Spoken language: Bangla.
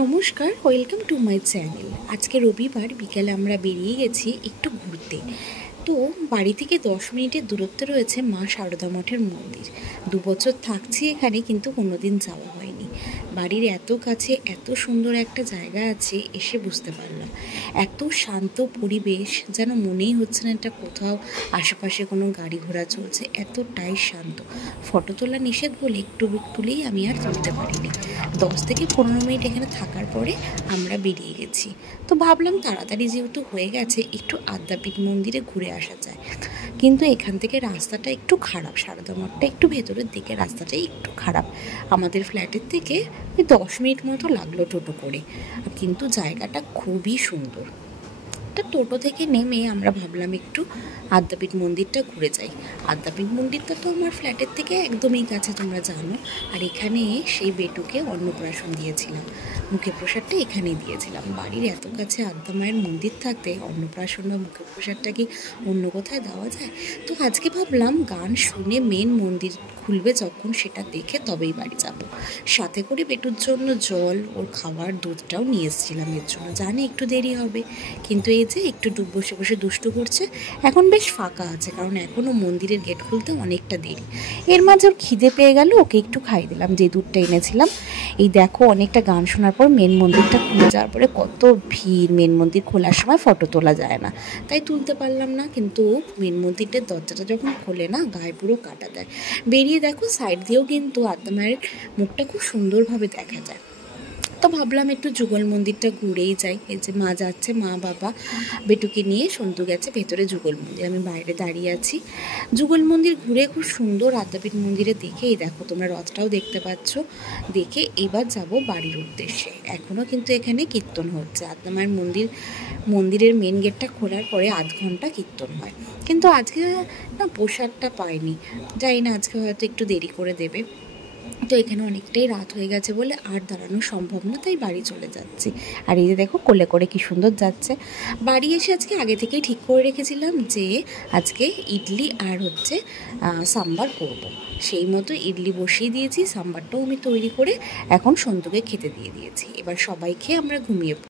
নমস্কার, ওয়েলকাম টু মাই চ্যানেল। আজকে রবিবার বিকালে আমরা বেরিয়ে গেছি একটু ঘুরতে। তো বাড়ি থেকে 10 মিনিটের দূরত্বে রয়েছে মা সারদা মঠের মন্দির। 2 বছর থাকছি এখানে, কিন্তু কোনোদিন যাওয়া হয়নি। বাড়ির এত কাছে এত সুন্দর একটা জায়গা আছে, এসে বুঝতে পারলাম। এত শান্ত পরিবেশ, যেন মনেই হচ্ছে না এটা কোথাও আশেপাশে কোনো গাড়ি ঘোড়া চলছে, এতটাই শান্ত। ফটো তোলা নিষেধ বলে একটু তুলেই আমি আর তুলতে পারিনি। 10 থেকে 15 মিনিট এখানে থাকার পরে আমরা বেরিয়ে গেছি। তো ভাবলাম তাড়াতাড়ি যেহেতু হয়ে গেছে, একটু আদ্যাপীঠ মন্দিরে ঘুরে আসা যায়। কিন্তু এখান থেকে রাস্তাটা একটু খারাপ, সারদা মঠটা একটু ভেতরের দিকে, রাস্তাটা একটু খারাপ। আমাদের ফ্ল্যাটের থেকে ওই 10 মিনিট মতো লাগলো টোটো করে, কিন্তু জায়গাটা খুবই সুন্দর। টোটো থেকে নেমে আমরা ভাবলাম একটু আদ্যাপীঠ মন্দিরটা ঘুরে যাই। আদ্যাপীঠ মন্দিরটা তো আমার ফ্ল্যাটের থেকে একদমই কাছে, তোমরা জানো। আর এখানে সেই বেটুকে অন্নপ্রাশন দিয়েছিলাম, মুখে প্রসাদটা এখানেই দিয়েছিলাম। বাড়ির এত কাছে আদ্যা মায়ের মন্দির থাকতে অন্নপ্রাশন বা মুখে প্রসাদটা কি অন্য কোথায় দেওয়া যায়? তো আজকে ভাবলাম গান শুনে মেন মন্দির খুলবে যখন, সেটা দেখে তবেই বাড়ি যাব। সাথে করে বেটুর জন্য জল, ওর খাবার, দুধটাও নিয়ে এসেছিলাম এর জন্য, জানি একটু দেরি হবে। কিন্তু এই যে একটু বসে বসে দুষ্টু করছে। এখন বেশ ফাঁকা আছে, কারণ এখনও মন্দিরের গেট খুলতে অনেকটা দেরি। এর মাঝে ওর খিদে পেয়ে গেল, ওকে একটু খাইয়ে দিলাম যে দুধটা এনেছিলাম। এই দেখো, অনেকটা গান শোনার পর মেন মন্দিরটা খুলে যাওয়ার পরে কত ভিড়। মেন মন্দির খোলার সময় ফটো তোলা যায় না, তাই তুলতে পারলাম না। কিন্তু মেন মন্দিরের দরজাটা যখন খোলে না, গায়ে পুরো কাটা দেয়। বেরিয়ে দেখো, সাইড দিয়েও কিন্তু আদ্যা মায়ের মুখটা খুব সুন্দরভাবে দেখা যায়। তো ভাবলাম একটু যুগল মন্দিরটা ঘুরেই যাই। এই যে মা যাচ্ছে, মা বাবা বেটুকে নিয়ে। সন্তু গেছে ভেতরে যুগল মন্দির, আমি বাইরে দাঁড়িয়ে আছি। যুগল মন্দির ঘুরে খুব সুন্দর। আদ্যাপীঠ মন্দিরে দেখে এই দেখো, তোমরা রথটাও দেখতে পাচ্ছ। দেখে এবার যাব বাড়ির উদ্দেশ্যে। এখনও কিন্তু এখানে কীর্তন হচ্ছে। আদ্যা মায়ের মন্দিরের মেন গেটটা খোলার পরে আধ ঘন্টা কীর্তন হয়, কিন্তু আজকে না প্রসাদটা পাইনি। জানি না, আজকে হয়তো একটু দেরি করে দেবে। তো এখানে অনেকটাই রাত হয়ে গেছে বলে আর দাঁড়ানো সম্ভব না, তাই বাড়ি চলে যাচ্ছি। আর এই যে দেখো, কোলে করে কি সুন্দর যাচ্ছে। বাড়ি এসে আজকে আগে থেকেই ঠিক করে রেখেছিলাম যে আজকে ইডলি আর সাম্বার করব। সেই মতো ইডলি বসিয়ে দিয়েছি, সাম্বারটাও আমি তৈরি করে এখন সন্তুকে খেতে দিয়ে দিয়েছি। এবার সবাই খেয়ে আমরা ঘুমিয়ে